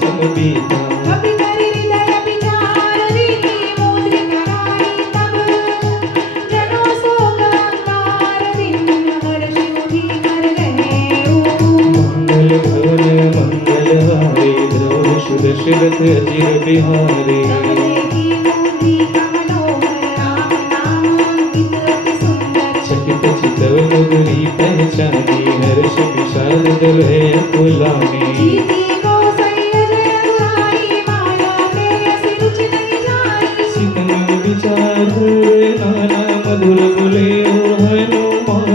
समबीता कभी करी हृदय विचार रीति मुद्रित कराई तब जनो शोक अंगार दिन हर्ष मुझी कर रहे मंगल भवन मंगल हारे द्रव शुद्ध शिरत अजिर बिहारे तब देखी मुद्री कमलोहर राम नाम अंकित अति सुंदर चकित चितव मुदरी पहचानी हर्ष विषाद दलय कुलानी जीती कौशल्य जय गुराई माया के असी रुचि नहीं जाई सितन विचार नाना मधुर बोले ओ हनुमान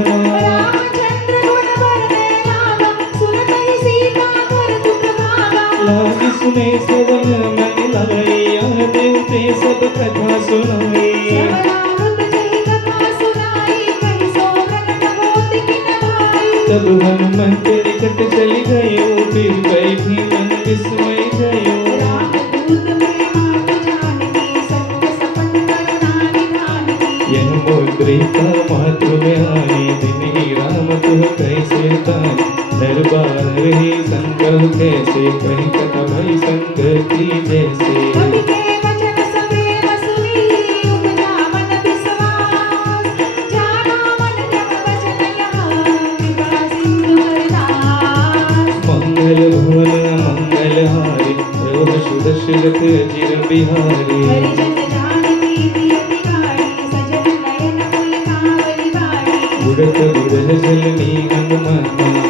रामचंद्र गुण बरने लागा सुनत ही सीता कर दुख भागा लागी सुने सवन मन लाइया देवते सब कथा सुनाई श्रवणामृत जहि कथा सुनाई कहि सो प्रकट होत किन भाई तब हनुमंत निकट चली गयो फिर बैठी मन विस्मय गयो रामदूत में मात जानकी सत्य सपन करुणा निधान की यह मुद्रिका मातृ में आनी दिन ही राम तुह कैसे तान दरबार रही संकह कैसे कही कथा भई संगति जैसे कवि के वचन सदैव सुनी उपजा मन विश्वास जाना मन क्रम वचन यहाँ कृपा सिंधु करदास मंगल भुवन मंगल हारी प्रभु शुद्ध शिरत अजिर बिहारी हरिजन जानकी प्रिय बिहारी सजन नयन कुल कांवरी बारी उड़त विरह जलनी हनुमान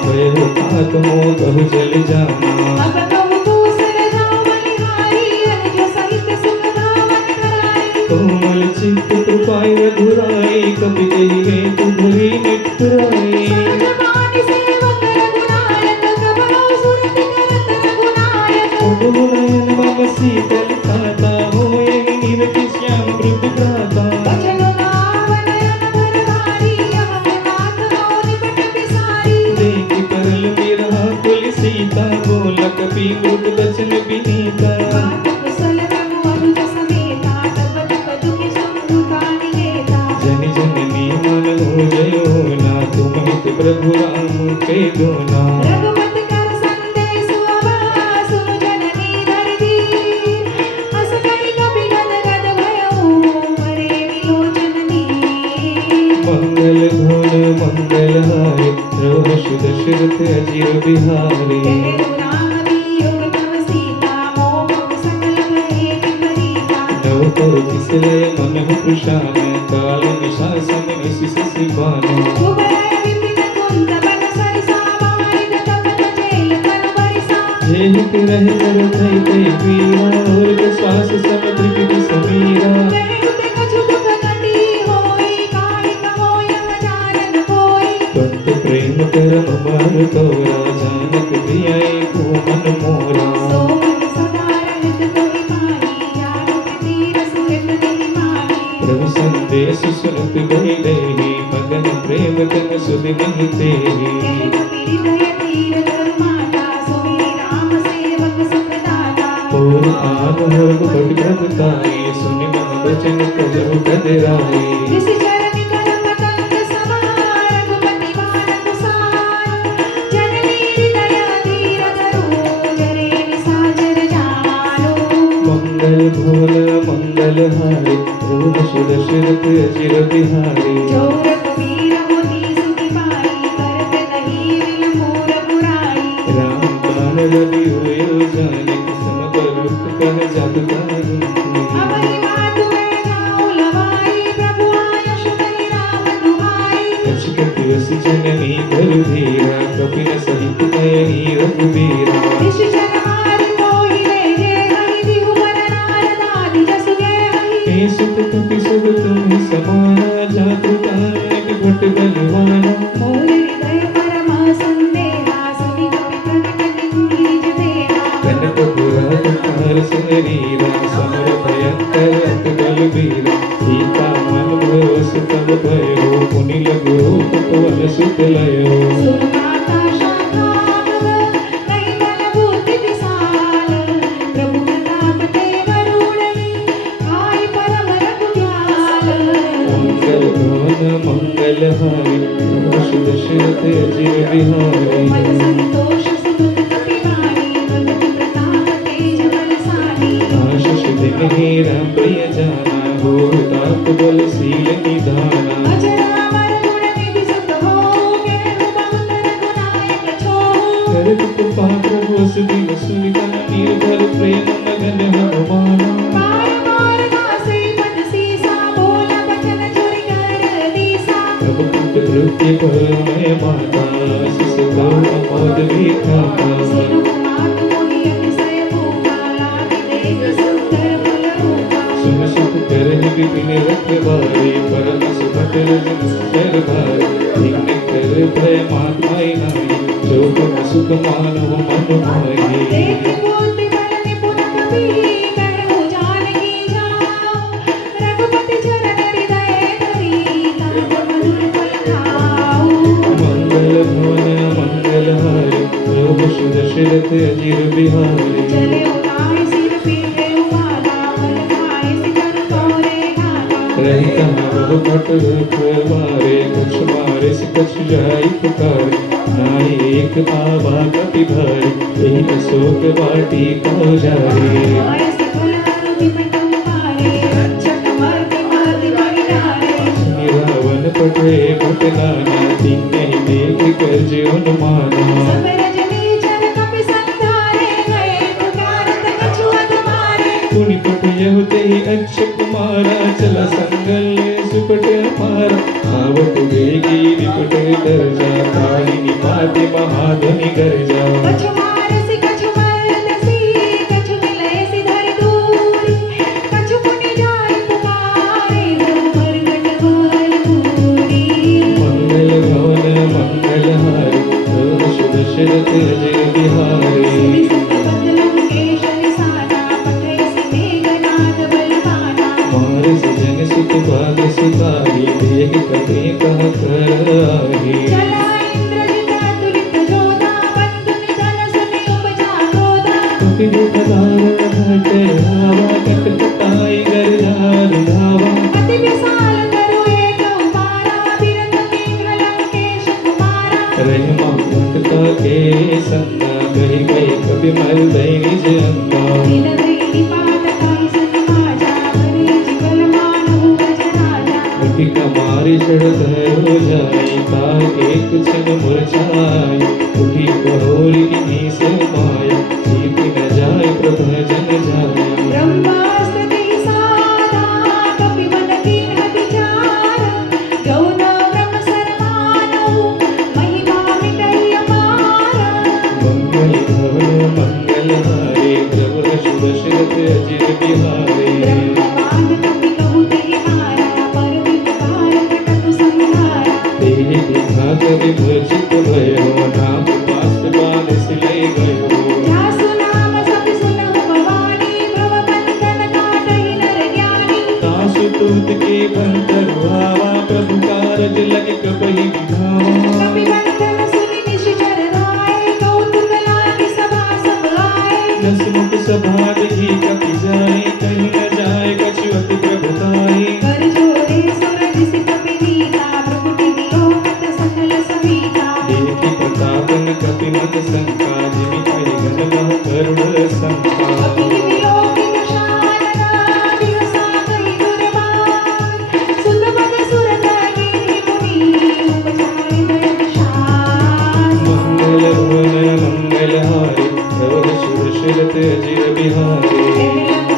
भयो तात मोह कहु जल जाना अब कहु दूसर जाओ बलिहारी अनुज सहित सुख धावन कराई कोमल चित्त कृपाय रघुराई कपि कहिए तु भरी निठुराई सहज बानी सेवक रघुनायक कबहु सुरति करत रघुनायक रघुनयन मम शीतल खाता होए निरति श्याम मृदु भ्राता बचनो नावन नयन भर भारी हम नाथ हो निकट बिसारी देखि परल बिरहा कुल सीता बोल कपि मृदु बचन विनीता बात कुशल प्रभु अनुज समेता तब तक दुखि शंभु कानि गेता जन जननी मन हो जयो ना तुम हित प्रभु राम के दोना रघुपति कर संदेश अवा सुनु जननी धर धीर हस कहि कपि गद गद भयो मरे विलोचन नीर मंगल धुन मंगल हारे प्रभु शुद्ध शिरत अजिर बिहारी कहु राम वियोग तव सीता मोह भव सकल भये विपरीता नव कर किसलय मन हो प्रशान काल निशासन निशि सिबानो उभय विपिन कुंत बन सरसा मारिग तपत जेल कर बरसा जेहित रहे कर थई थई पीरा और श्वास समुद्र की समीरा कहु ते कछु दुख घटी होई काहि कहो यह जानन कोई तत्व प्रेम करम मार तोरा जानक प्रिय को मन मोरा सो मन सदा रहत कोई पाई जानु तीर सुरत नहीं माही प्रभु संदेश सुनत गई देहि मगन प्रेम तन सुध नहीं तेहि कह कपि हृदय तीर धर माता सोई राम सेवक सुख दाता और आन हर बड़ प्रभुताई सुनि मन बचन कजहु कदराई जिस चरण कर पतंग समान रघुपति मान कुसार जननी हृदय धीर धरो जरे निसाचर जानो मंगल भुवन मंगल हारे प्रभु शुद्ध शिरत अजिर बिहारी जो रघुवीर होती सुखी पाई करत नहीं विलंबो रघुराई राम बाण रवि हुए जाने समबरुत कह जग तारू अवहि मातु मैं जाऊं लवाई प्रभु आयुष नहीं राम दुहाई अचकत वस जननी धर धीरा कपिन सहित नयनी रघुबीरा विष जन मारि मोहि ले जे हरि दिहु वर नारदादि जस गे हरि हे सुत कपि सब तुम्हि समाना जातु तारक भट बलवाना मोर हृदय परम संदेहा सुनि कपि प्रकट निज देहा कनक पुरात कार शरीरा समर भयंकर अत बलबीरा सीता मन भरोस तब भयो पुनि लगो पवन सुत लयो सुर माता शाखा मग नहीं बल बुद्धि विशाल प्रभु प्रताप ते वरुणहि आई परम रघुज्ञाल मंगल भवन मंगल हारी शुद्ध शिरत अजिर बिहारी मन संतोष सुकृत कपि वाणी भगति प्रताप मेरा प्रिय जाना हो ताप बलशील निधाना अजरामर गुण निधि सुत हो कहु बहुत रघुनायक छो कर कृपा प्रभु सुदिन सुनिता निर्भर प्रेम मगन हनुमाना बार बार नासे पद सीसा बोला बचन चुरि कर दीसा तब पुत्र कृत्य परमय माता शिष करुण मोद विखाता सिनु मात मोहि अतिशय भूखा लागी देख सुंदर फल रूपा सुन सुख कर विपिन रखवारे परम सुभट सुंदर भारे विघ्न कर भय माताई नाई जो तुम सुख मानो मन माही देख बोलते बल निपुण कपि कहु जानकी जाओ रघुपति चरण हृदय धरी तात मधुर फल खाओ मंगल भवन मंगल हारी प्रभु सुदशरथ अजिर बिहारी चले उताय सिर पीठे उबाला फल खाए सितर तोरे घाला रहता बहु भट मारे कुछ मारे से कुछ जाई पुकारे नाई एक आवा कपि भारी एक शोक बाटी को जारी ऐसे फल अरुधि मंडम पारे रक्षक मर्दि मर्दि परिडारे रावण पटे भटनाना दिन नहीं देख कर जीवन माना सब रजनी चर कपि संधारे गए पुकारत कछु अधमारे पुनि पट यहुते अक्ष कुमारा चला संगल सुपट हमारा आवत वेगी निपट दर्जा काली निपाति महाधनि गर्जा कछु मारसि कछु मरदसि कछु मिलयसि धरि दूरि कछु पुनि जाय पुकारे प्रभु मरघट बल पूरी मंगल भवन मंगल हारी प्रभु सुदशरथ अजय बिहारी सुरसुत केशरि साजा पठयसि मेघनाद बलवाना मारस जन सुत भाग सुतारी देह कपि कह कर आही चला इंद्रजित अतुलित जोधा बंधु निधन सुनि उपजा क्रोधा कपि दुख धारण हट रावा कट कटाई गर्जार धावा अति विशाल करु एक उपारा बिरथ कीन्ह लंकेश कुमारा रहमा भटका के संगा कही कही कभी मर दई निज अंगा दिन वेली पात काई सन माजा भरे जिगल मानहु गज राजा उठी कमारी चढ़ धरो जाई ता एक क्षण मुरझाई उठी बहोरी नीस माया जीत न जाय प्रभ जन जाया ब्रह्मास्त्र देहि सारा कपि मन कीन्ह विचार जो न ब्रह्म सरमानहु महिमा मिटई अपार मंगल भवन मंगल हारे प्रभु सुदशरथ अजिर बिहारी ब्रह्मवाद कपि कहु तेहि मारा पर विकार कटकु संहारा तेहि दिखा कवि मूर्छित भयो नाम पास बारिश ले गयो जासु नाम सब सुनहु भवानी भव बंधन काटहि नर ज्ञानी तासु तूत के भंतर भावा प्रभु कारज लग कपहि विधावा कपि बंधन सुनि निश्चर राय कौतुक लागी सभा सब आए जस मुख सभा ही कपि जाए कहीं न जाए कछु अति प्रभुताई कर जोरे सुर जिसि कपि नीता प्रभुति विलोकत सकल समीता देखि प्रतापन कपि मत शंका जिमि कहि घन बहु करुण संका कपि विलोकि विशाल दिवसा कहि दुर्बार सुत पद सुर गिरि मुनि उपजाय दय शान मंगल भवन मंगल हारी प्रभु सुदशरथ अजिर बिहारी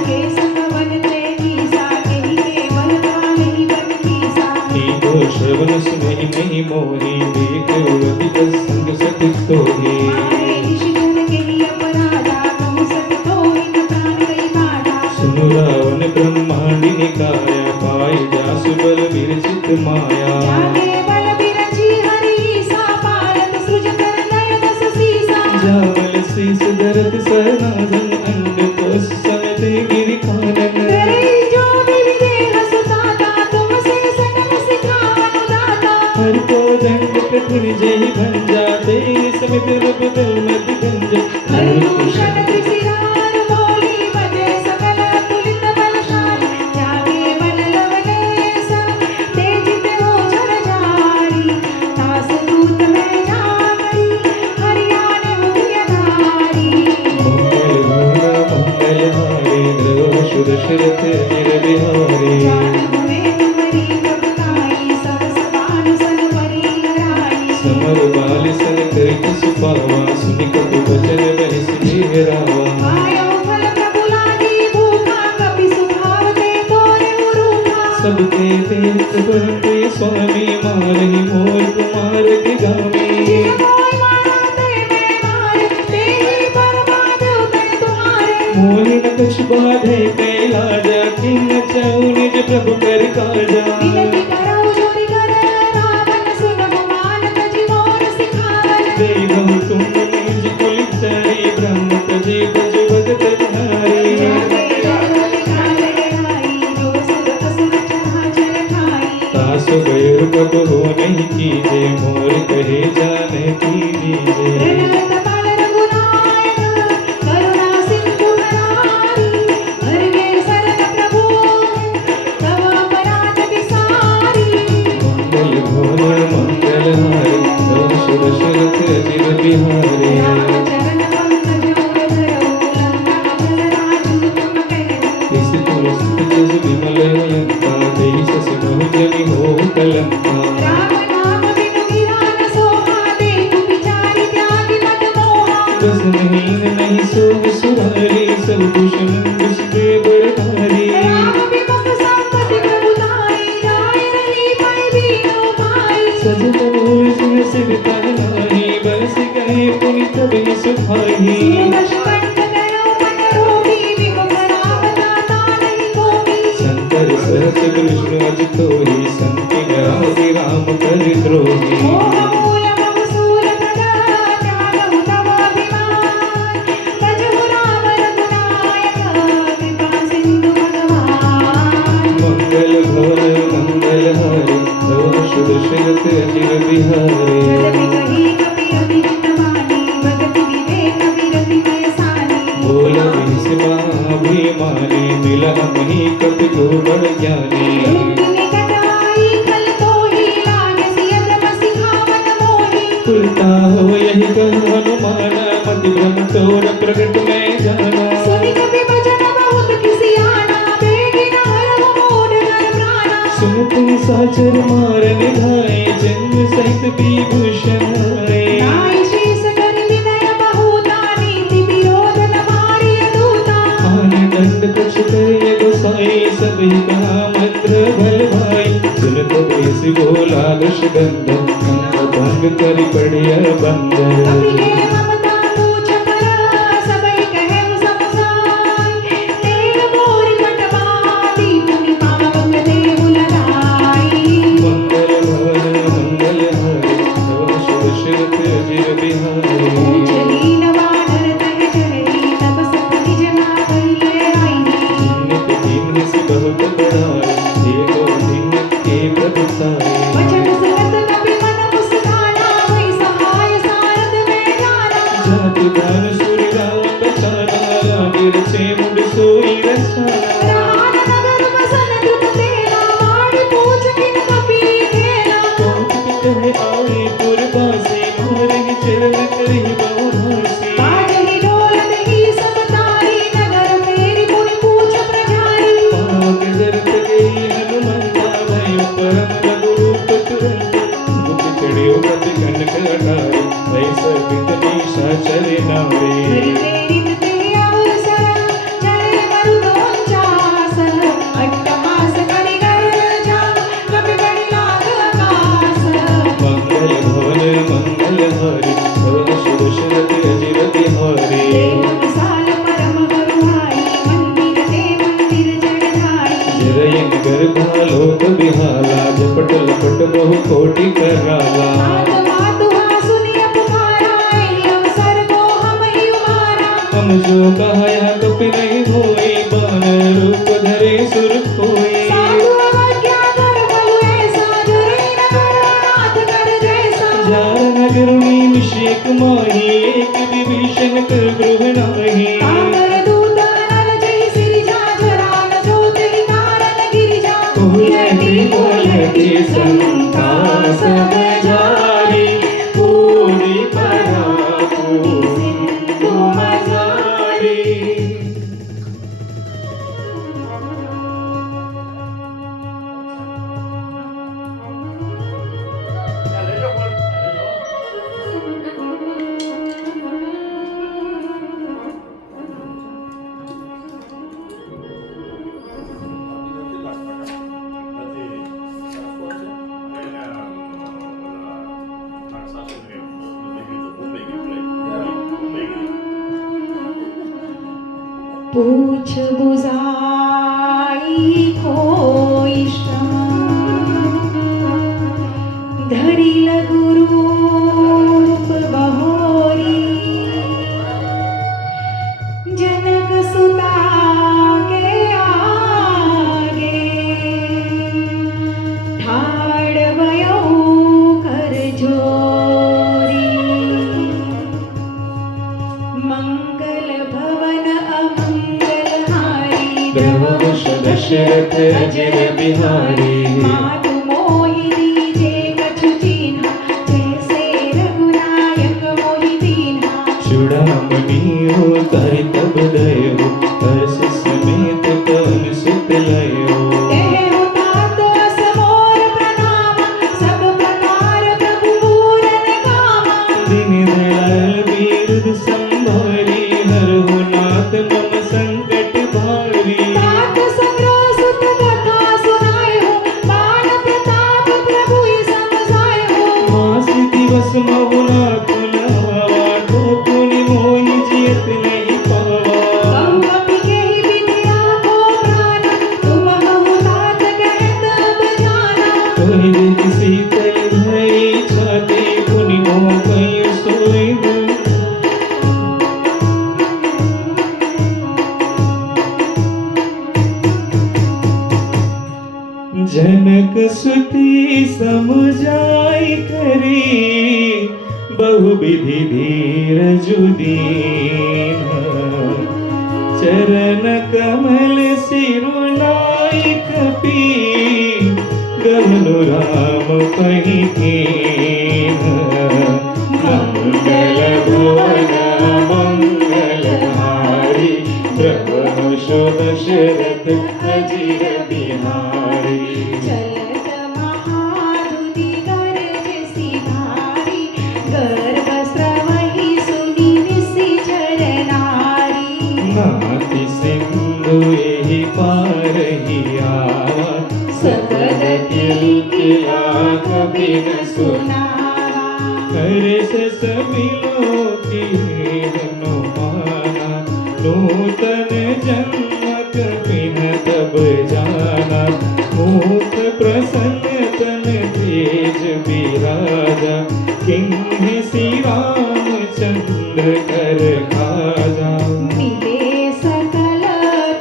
के संगवन तेजी साके के बल काहि बन कीसा नीको श्रवण सुनि नहीं मोहि देख अधिक संग सति तोहि मारे निशिचर के अपराधा कहु सत तोहि न प्राण गई बाधा सुनु रावण ब्रह्मांडि निकाय पाई जासु बल विरचित माया जाके बल बिरची हरि सा पालत सृजत नयन ससीसा जावल शीस धरत सरनाजन अंड कोश समेत गिरि कानन करे जो विदेह सुताता तुम से सनम सिखावनु दाता हर को दंड कठुर जय भंजा तेहि समित रूप दिल मत गंजा हर भूषण त्रिशिरार बोली बजे सकल तुलित बलशाली जाके बल लवलेसा तेजित हो दशरथ अजिर बिहारी जान हुए तुम्हारी प्रभुताई सब सपान सन परी लड़ाई समर बाल सन करके सुपावा सुनि कपि वचन बहिस घेरावा आयो फल प्रभु लागी भूखा कपि सुभाव ते तोरे रूठा सबके देख बरते स्वामी मारहि मोर कुमार के गामी जिस कोई मारा ते मैं मारे ते ही बर्बाद होते तुम्हारे मोहि न कछ बाधे कैलाज किंग चऊ निज प्रभु कर काजा विनती करो जोरी कर रावण सुन गुमान तजी मोर सिखावन देगम तुम निज कुल तरी ब्रह्म तजी भज भगत धारी तास बैर कब हो नहीं कीजे मोर कहे जाने कीजिए मंगल भोर मंगल हारी दश दशरथ अजिर बिहारी इस तुलसी जस विमल लंका देहि सस बहु जनि हो कलंका बस नहीं नहीं सो सुहारी सब कुशल दुष्टे बरहारी सजन मोर सिर सिर तनाही बरस गए पुनि तबि सुभाही शंकर सहस कृष्ण अज तोरी संति आदि राम कर द्रोही मंगल भोर मंगल हारी दश दशरथ अजिर बिहारी बोला अभिमानी मिला मही कपि को बड़ ज्ञानी उल्टा हो यही कह हनुमान मति भ्रम तोर प्रगट में जाना सुन तुम साचर मार निधाए जन्म सहित विभूषण आए आन दंड कछ करे गोसाई सभी कहा मंत्र भल भाई सुन तो इस बोला दश गंधन अंग भंग करि पड़िया बंदर मंगल भवन मंगल हारी दश दशरथ अजिर बिहारी नित दिन से बहुत बड़ाई देखो दिन के प्रभुताई जाति भान सूर्य राम बचाना लागे रचे मुंड सोई रचाना कौन कहे आए पुरबासी मारे चरण करी बहुभासी पाग दर्द गई हनुमंता भयो परम लघु रूप तुरंत दुख चढ़ियो गति कनक अटारी ऐसा बितनी साचर नारी मंगल भवन मंगल हारी दश दशरथ अजिर बिहारी जरयन गर्भालोक बिहाला जपट लपट बहु कोटि कराला हम जो कहाया कपि नहीं होई बान रूप धरे सुर खोई जार नगरुणी निषेक माही एक विभीषण कर गृह नाही बोलती संता सब जारी पूरी परा पूरी मजारी पूछ बुझाई कोई श्रम धरी लघु रूप बहोरी जनक सुता के आगे ठाड़ भयो कर जोरी मंगल भवन अमंगल हारी द्रवश दशरथ अजर बिहारी मातु मोहि दीजे कछु चीन्हा जैसे रघुनायक मोहि दीन्हा चूड़ामणि हो तारि तब दयो हर्ष समेत पवन सुत लयो देहु तात असमोर प्रणाम सब प्रकार प्रभु पूरन कामा दिन दयाल बिरुद संभारी हरहु नाथ मम संकट भारी तात संग्रह सुत कथा सुनाए हो बाण प्रताप प्रभु समझाए हो मास दिवस महुना कुलावा तो पुनि मोहि जियत नहीं पावा कहु कपि केहि विद्या को प्राण तुम कहु तात कहत अब जाना कोई देख सीतल भई छाती पुनि मोह कहियो सोई हो जनक सुती समुझाई करी बहु विधि धीरज दीना चरण कमल सिरुनाई कपी गमनु राम कहि मंगल भुवन मंगल हारी प्रभु दशरथ अजिर बिहारी चलत महादुति गरजसि भारी गर्भ स्रवहि सुनि निशिचर नारी नाति सिंधु एहि पारहि आवा सपद किला कभी न सुनावा करे से सबिलो की हनुमाना नूतन जन्मक पिन तब जाना मुख प्रसन्न तन तेज विराजा किन्हि श्री रामचंद्र कर काजा मिले सकल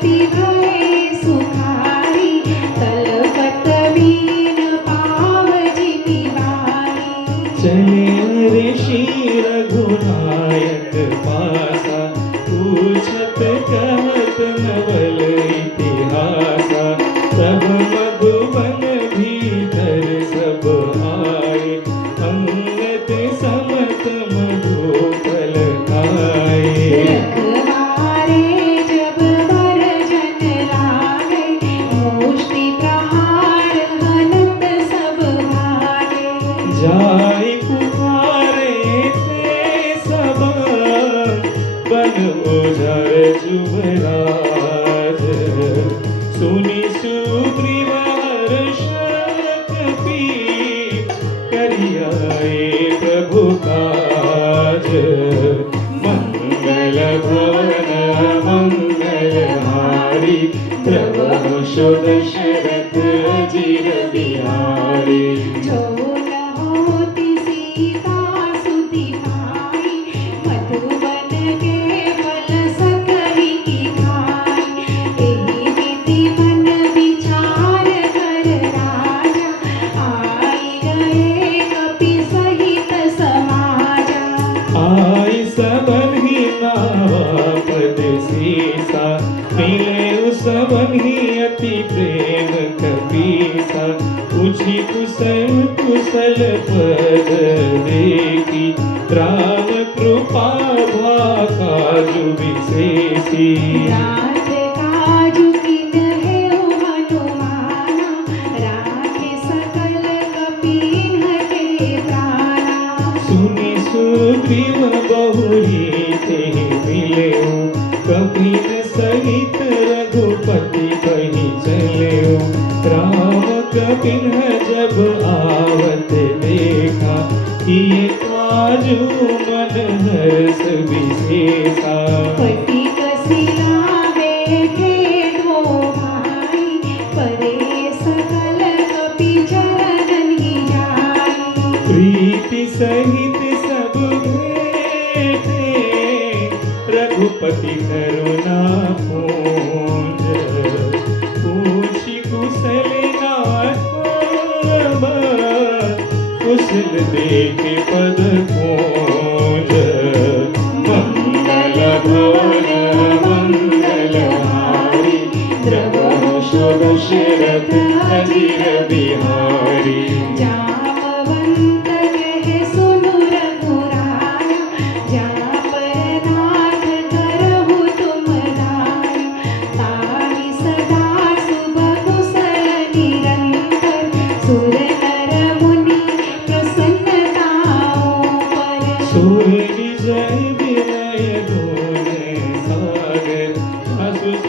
भय सुखारी तलपत बीन पाव जिमि बारी चले ऋषि रघुनायक पासा पूछत कहत नवल इतिहासा सब मधुबन भीतर सब आए अंगत समत मधुफल खाए रखवारे जब बरजन लागे मुष्टि प्रहार हनत सब भागे जाय पुकारे ते सब बन उजर जुबराज सुनि सुग्रीव हर्ष कपि करियाए प्रभु काज मंगल भवन मंगल हारी प्रभु दशरथ अजिर बिहारी जो न होती सीता सुति पाई मधुबन के फल सकहि की खाई एहि विधि मन विचार कर राजा आई गए कपि सहित समाजा आई सबन ही नावा पद सीसा मिले सबन ही अति प्रेम कपीसा पूछी कुशल कुशल पद देखी राम कृपा भा काजु विशेषी रात काजु किन्हेउ हनुमाना राखे सकल कपीन के प्राणा सुनि सुग्रीव बहुरी ते मिले कपिन सहित रघुपति कहि चले राम कपिन जब आवत देखा किए काजू मन हर्ष विशेषा पटी कसिला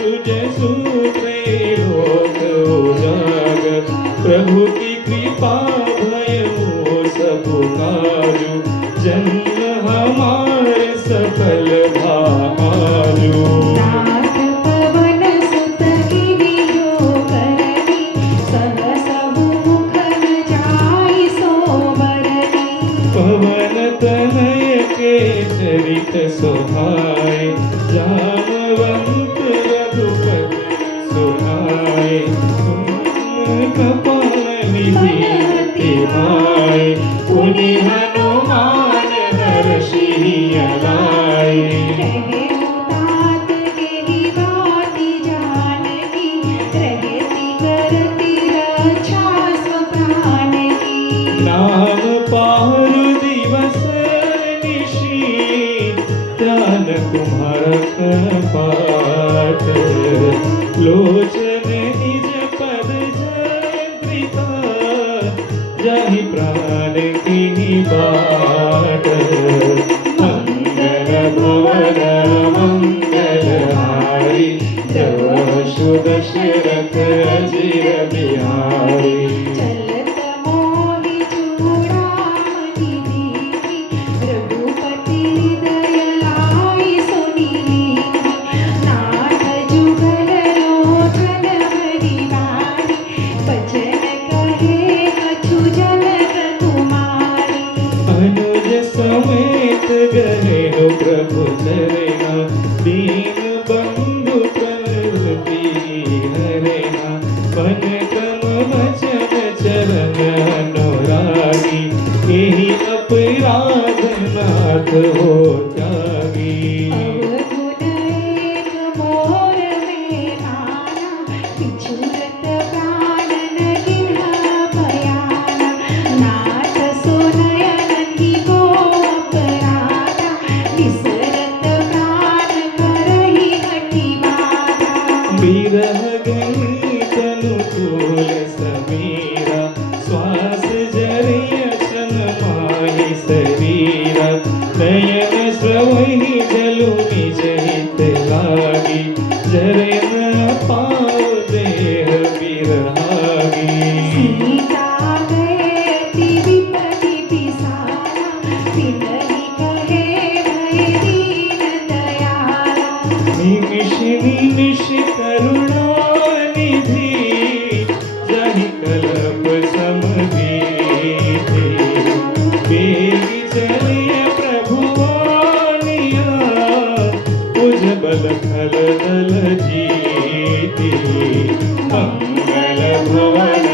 तुझे सूत्रे लोक उजागर प्रभु की कृपा भयो सब काजु जन्म हमारे सफल भालू नाथ पवन सुत गिरियो करनी सहस मुख न जाई सोबरनी पवन तनय के चरित सुहाए जानवंत रघुपति सुनाए कपाल निधि भाई पुनि हनुमान हर्षिया लाए रहे तात केहि बाती जानकी रहती करती रक्षा स्वप्राण की नाम पारु दिवस निशी त्रान कुम्हार पाठ लोचन निज पद जयप्रिता जाहि प्राण की बाट मंगल भवन मंगल हारी जवसु दशरथ अजिर बिहारी चलत मोहि चूड़ामणि दीनी रघुपति हृदय लाई सुनी नाथ जुगल लोचन हरिवारी बचन कहे कछु जनक कुमारी अनुज समेत गए हो प्रभु चरना दीन बंधु प्रवृत्ति हरेना मन क्रम वचन चरण अनुरागी यही अपराध नाथ हो त्यागी अवगुण एक मोर में माना बिछुरत प्राण न गिन्हा बयाना नाथ सुनयन ही को अपराधा निसरत प्राण करहि हठि बाधा विरह गई तनुकूल समीरा श्वास जरिय छन माहि शरीरा नयन स्रवहि जलु निज हित लागी जरे न पाव देह विरहागी सीता गए अति विपति पिसारा बिनहि कहे भय दीन दयाला निमिष निमिष करुणा निधि जहि कल्प समदीति बेगी चलिय प्रभु वानिया तुझ बल खल दल जीति मंगल भवन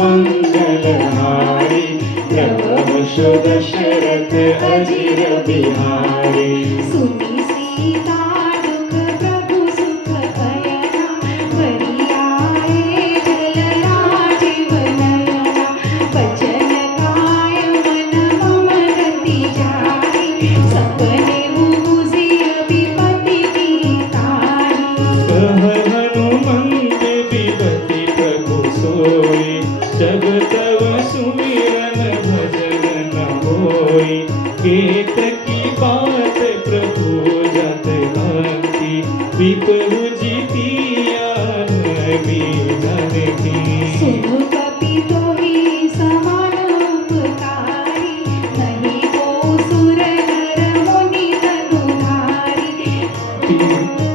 मंगल हारी प्रभु दशरथ अजिर बिहारी सुनि सीता दुख प्रभु सुख पयना बरी आए जल राजीव नयना बचन काय मन मम गति जाई सपने बुझिय विपति की तारी कह हनुमंत विपति प्रभु सोई जब तव सुमिरन भजन न होई केत की बात प्रभु जत अंति विपरु जीतिया नमी जानकी सुनु कपि तोहि समान उपकारी नहीं को सुर नर मुनि तनुधारी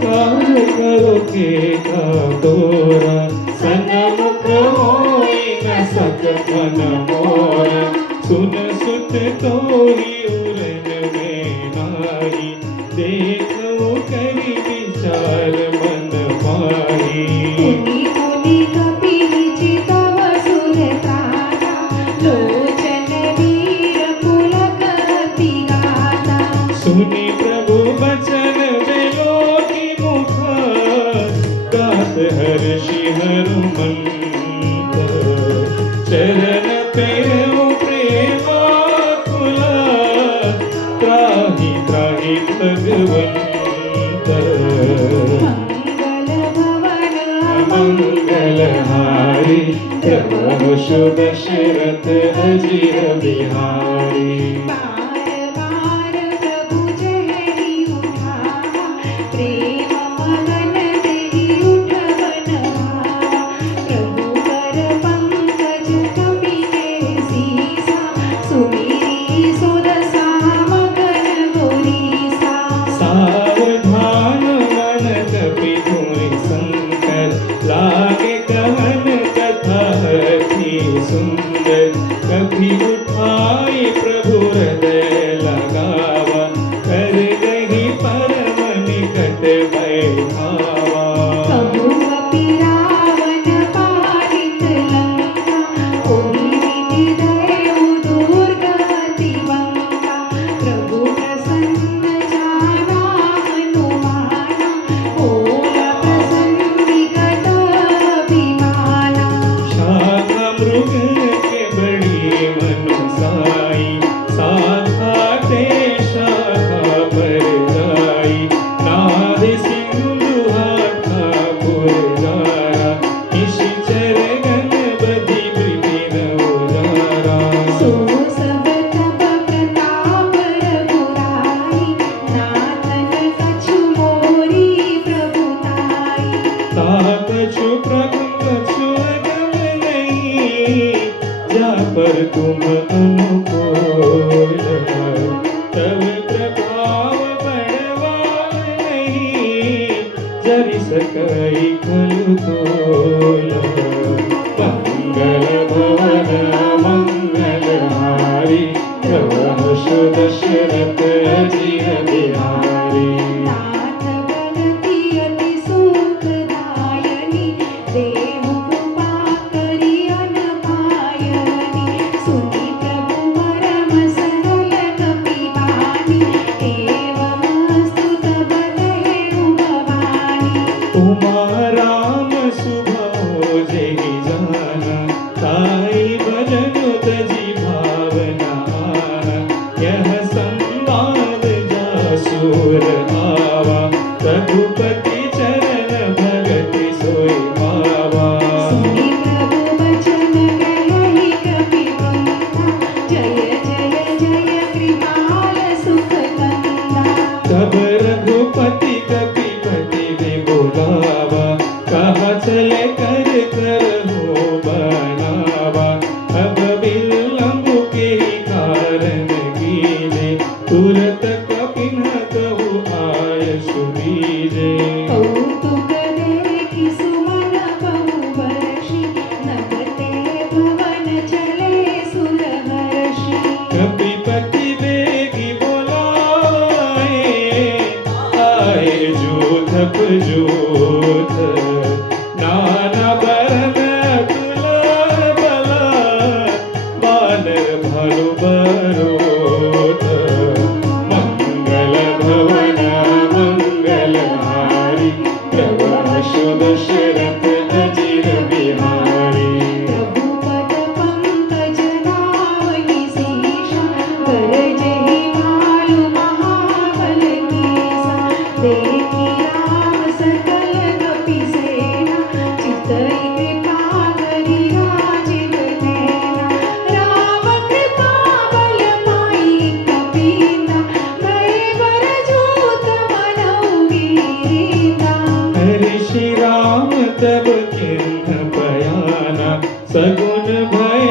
कार करो के का तोरा सन्मुख होई न सकत मन मोरा सुन सुत तोहि उरन में नाही देखो करी विचार मन पाही मुनि मुनि कपि चितव सुर त्राता लोचन वीर पुलक अति गाता सुनि प्रभु बचन बेलो की मुख गात हर्षि हनुमंत चरण पेरु प्रेमा कुला त्राहि त्राहि भगवंत मंगल भवन मंगल हारी प्रभु दशरथ अजिर बिहारी बार बार प्रभु जय उठावा प्रेम मगन देहि ताप छु प्रभु कछु अगम नहीं, जा पर तुम अनुकूल। तब प्रभाव बड़वाल नहीं, जरि सकई खलु तोल। मंगल भवन मंगलहारी, प्रभु दशरथ अजिर बिहारी। नाथ भगति अति सुखदायनि, देहु कृपा करि अनपायनि। सुनि प्रभु परम सरल कपिबानी, एवमस्तु तब देहु भवानी। उमा राम सुभाओ जेहि जाना, ताई भजन तजी भावना आना। यह संवाद जासुर आवा, रघुपति चरण भगति सोई पावा। सुनि प्रभु वचन कहहि कपिवंदा, जय जय जय कृपाल सुख कंदा। तब रघुपति कपिपति ने बुलावा, कहा चले कर करहु बनावा। अब विलंब के कारण कीजे, तुरत कपिन कहु आय सुनीजे। कौतुक देखि सुमन बहु वर्षि, नभते भवन चले सुरहर्षि। कपिपति बेगी बोलाए, आए जूथप जूथ। नाना बरन तुलार बला, बानर भालु बरोथ। मंगल भवन मंगलहारी, प्रभु दशरथ अजिर बिहारी। प्रभु पद पंकज नावहि सीसा, गरजहि भालु महाबल कीसा। देखि राम सकल कपि सेना, चितई कृपा करि राजीव नैना। राम कृपा बल पाई कपीना, भय बर जूथ मनहु गिरींदा। ऋषि राम तब किन्ह बयाना, सगुन भय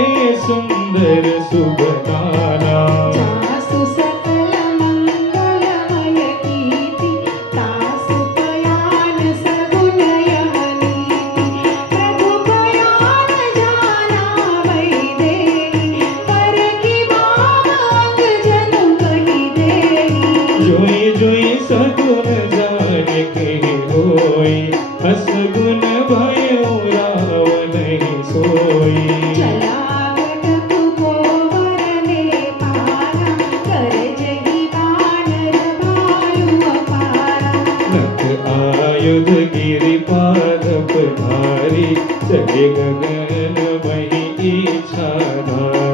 सुंदर सुबनाना। जासु सकल मंगलमय कीर्ति, तासु पयान सगुन यह नीति। प्रभु पयान जाना वै देहि, पर की बाम अंग जनु कहि देहि। जोई जोई सगुन जान के होई, असगुन भयो राव नहीं सोई। चला गटकु गोबर ने पारा, करजहि वानर भालु अपारा। नख आयुध गिरि पादप धारी, चले गगन मही इच्छा धारी।